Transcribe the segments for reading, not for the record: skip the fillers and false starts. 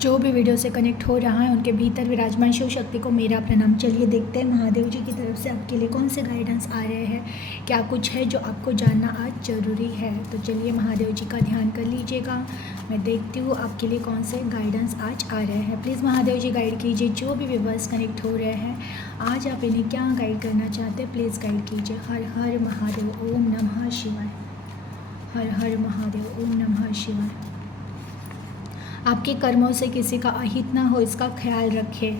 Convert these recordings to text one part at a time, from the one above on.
जो भी वीडियो से कनेक्ट हो रहा है उनके भीतर विराजमान शिव शक्ति को मेरा प्रणाम। चलिए देखते हैं महादेव जी की तरफ से आपके लिए कौन से गाइडेंस आ रहे हैं, क्या कुछ है जो आपको जानना आज ज़रूरी है। तो चलिए महादेव जी का ध्यान कर लीजिएगा। मैं देखती हूँ आपके लिए कौन से गाइडेंस आज आ रहे हैं। प्लीज़ महादेव जी गाइड कीजिए। जो भी व्यूअर्स कनेक्ट हो रहे हैं आज आप इन्हें क्या गाइड करना चाहते हैं, प्लीज़ गाइड कीजिए। हर हर महादेव, ओम नमः शिवाय। हर हर महादेव, ओम नमः शिवाय। आपके कर्मों से किसी का अहित ना हो, इसका ख्याल रखें।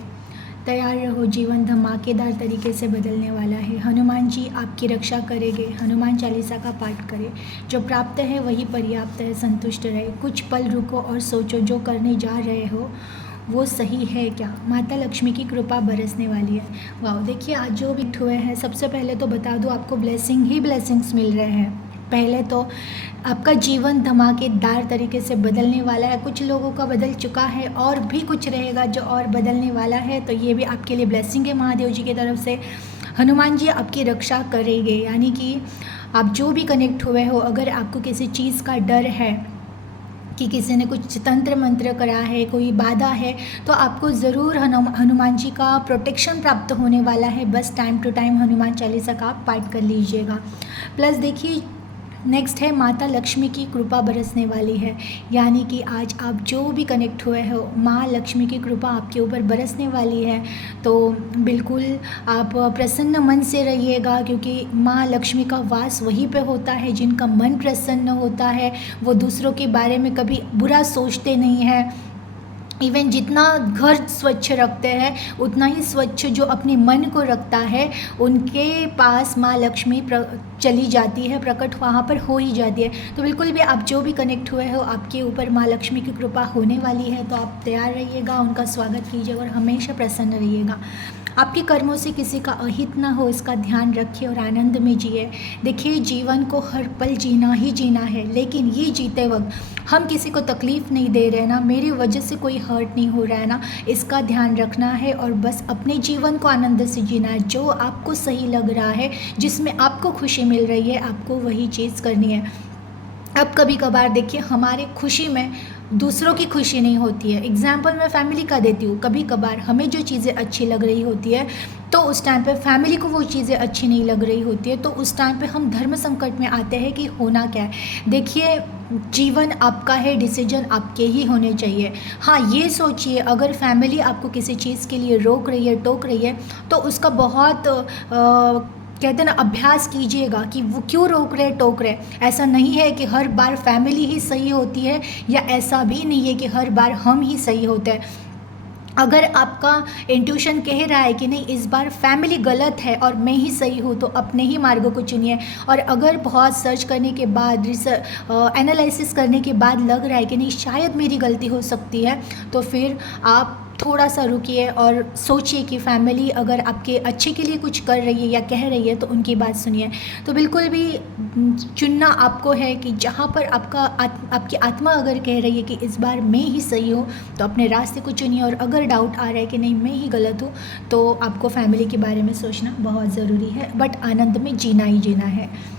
तैयार रहो, जीवन धमाकेदार तरीके से बदलने वाला है। हनुमान जी आपकी रक्षा करेंगे। हनुमान चालीसा का पाठ करें। जो प्राप्त है वही पर्याप्त है, संतुष्ट रहे। कुछ पल रुको और सोचो, जो करने जा रहे हो वो सही है क्या। माता लक्ष्मी की कृपा बरसने वाली है। वाह, देखिए आज जो भी हुए हैं, सबसे पहले तो बता दूँ आपको ब्लेसिंग ही ब्लेसिंग्स मिल रहे हैं। पहले तो आपका जीवन धमाकेदार तरीके से बदलने वाला है। कुछ लोगों का बदल चुका है और भी कुछ रहेगा जो और बदलने वाला है, तो ये भी आपके लिए ब्लेसिंग है महादेव जी की तरफ से। हनुमान जी आपकी रक्षा करेंगे, यानी कि आप जो भी कनेक्ट हुए हो, अगर आपको किसी चीज़ का डर है कि किसी ने कुछ तंत्र मंत्र करा है, कोई बाधा है, तो आपको ज़रूर हनुमान जी का प्रोटेक्शन प्राप्त होने वाला है। बस time to time Hanuman Chalisa का आप पाठ कर लीजिएगा। प्लस देखिए नेक्स्ट है माता लक्ष्मी की कृपा बरसने वाली है, यानी कि आज आप जो भी कनेक्ट हुए हो माँ लक्ष्मी की कृपा आपके ऊपर बरसने वाली है। तो बिल्कुल आप प्रसन्न मन से रहिएगा, क्योंकि माँ लक्ष्मी का वास वहीं पे होता है जिनका मन प्रसन्न होता है। वो दूसरों के बारे में कभी बुरा सोचते नहीं हैं। इवन जितना घर स्वच्छ रखते हैं उतना ही स्वच्छ जो अपने मन को रखता है, उनके पास माँ लक्ष्मी चली जाती है, प्रकट वहाँ पर हो ही जाती है। तो बिल्कुल भी आप जो भी कनेक्ट हुए हो आपके ऊपर माँ लक्ष्मी की कृपा होने वाली है। तो आप तैयार रहिएगा, उनका स्वागत कीजिए और हमेशा प्रसन्न रहिएगा। आपके कर्मों से किसी का अहित ना हो, इसका ध्यान रखिए और आनंद में जिए। देखिए जीवन को हर पल जीना ही जीना है, लेकिन ये जीते वक्त हम किसी को तकलीफ़ नहीं दे रहे ना, मेरी वजह से कोई हर्ट नहीं हो रहा है ना, इसका ध्यान रखना है। और बस अपने जीवन को आनंद से जीना है। जो आपको सही लग रहा है, जिसमें आपको खुशी मिल रही है, आपको वही चीज़ करनी है। अब कभी कभार देखिए हमारे खुशी में दूसरों की खुशी नहीं होती है। एग्जाम्पल मैं फैमिली का देती हूँ। कभी कभार हमें जो चीज़ें अच्छी लग रही होती है, तो उस टाइम पे फैमिली को वो चीज़ें अच्छी नहीं लग रही होती है, तो उस टाइम पे हम धर्म संकट में आते हैं कि होना क्या है। देखिए जीवन आपका है, डिसीजन आपके ही होने चाहिए। हाँ ये सोचिए, अगर फैमिली आपको किसी चीज़ के लिए रोक रही है, टोक रही है, तो उसका बहुत कहते हैं ना अभ्यास कीजिएगा कि वो क्यों रोक रहे टोक रहे। ऐसा नहीं है कि हर बार फैमिली ही सही होती है, या ऐसा भी नहीं है कि हर बार हम ही सही होते हैं। अगर आपका इंट्यूशन कह रहा है कि नहीं इस बार फैमिली गलत है और मैं ही सही हूँ, तो अपने ही मार्गों को चुनिए। और अगर बहुत सर्च करने के बाद, एनालिसिस करने के बाद लग रहा है कि नहीं शायद मेरी गलती हो सकती है, तो फिर आप थोड़ा सा रुकिए और सोचिए कि फैमिली अगर आपके अच्छे के लिए कुछ कर रही है या कह रही है, तो उनकी बात सुनिए। तो बिल्कुल भी चुनना आपको है कि जहाँ पर आपकी आत्मा अगर कह रही है कि इस बार मैं ही सही हूँ, तो अपने रास्ते को चुनिए। और अगर डाउट आ रहा है कि नहीं मैं ही गलत हूँ, तो आपको फैमिली के बारे में सोचना बहुत ज़रूरी है। बट आनंद में जीना ही जीना है।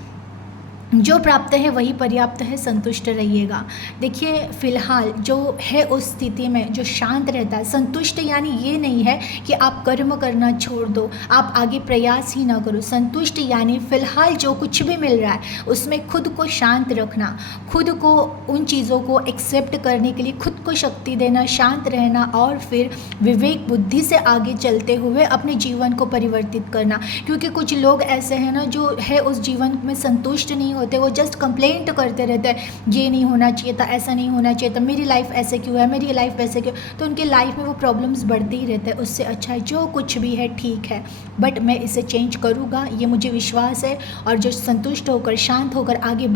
जो प्राप्त है वही पर्याप्त है, संतुष्ट रहिएगा। देखिए फ़िलहाल जो है उस स्थिति में जो शांत रहता है, संतुष्ट यानी ये नहीं है कि आप कर्म करना छोड़ दो, आप आगे प्रयास ही ना करो। संतुष्ट यानी फ़िलहाल जो कुछ भी मिल रहा है उसमें खुद को शांत रखना, खुद को उन चीज़ों को एक्सेप्ट करने के लिए खुद को शक्ति देना, शांत रहना, और फिर विवेक बुद्धि से आगे चलते हुए अपने जीवन को परिवर्तित करना। क्योंकि कुछ लोग ऐसे हैं ना जो है उस जीवन में संतुष्ट नहीं होते, वो जस्ट कंप्लेंट करते रहते हैं, ये नहीं होना चाहिए था, ऐसा नहीं होना चाहिए था, मेरी लाइफ ऐसे क्यों है, मेरी लाइफ वैसे क्यों। तो उनकी लाइफ में वो प्रॉब्लम्स बढ़ते ही रहते हैं। उससे अच्छा है जो कुछ भी है ठीक है, बट मैं इसे चेंज करूँगा, ये मुझे विश्वास है। और जो संतुष्ट होकर शांत होकर आगे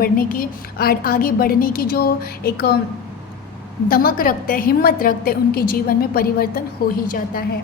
बढ़ने की जो एक दमक रखते हैं, हिम्मत रखते हैं, उनके जीवन में परिवर्तन हो ही जाता है।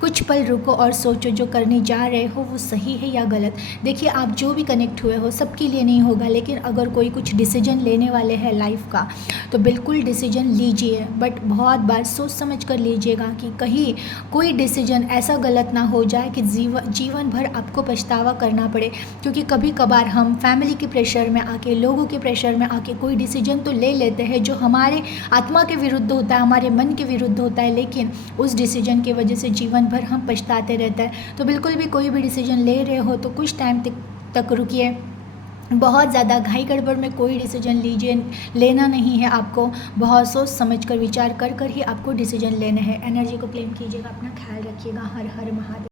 कुछ पल रुको और सोचो, जो करने जा रहे हो वो सही है या गलत। देखिए आप जो भी कनेक्ट हुए हो सबके लिए नहीं होगा, लेकिन अगर कोई कुछ डिसीजन लेने वाले हैं लाइफ का, तो बिल्कुल डिसीजन लीजिए, बट बहुत बार सोच समझ कर लीजिएगा कि कहीं कोई डिसीजन ऐसा गलत ना हो जाए कि जीवन भर आपको पछतावा करना पड़े। क्योंकि कभी कभार हम फैमिली के प्रेशर में आके, लोगों के प्रेशर में आके कोई डिसीजन तो ले लेते हैं जो हमारे आत्मा के विरुद्ध होता है, हमारे मन के विरुद्ध होता है, लेकिन उस डिसीजन की वजह से जीवन भर हम पछताते रहते हैं। तो बिल्कुल भी कोई भी डिसीजन ले रहे हो तो कुछ टाइम तक रुकिए। बहुत ज़्यादा घाई गड़बड़ में कोई डिसीजन लेना नहीं है आपको। बहुत सोच समझ कर, विचार कर ही आपको डिसीजन लेना है। एनर्जी को क्लेम कीजिएगा, अपना ख्याल रखिएगा। हर हर महादेव।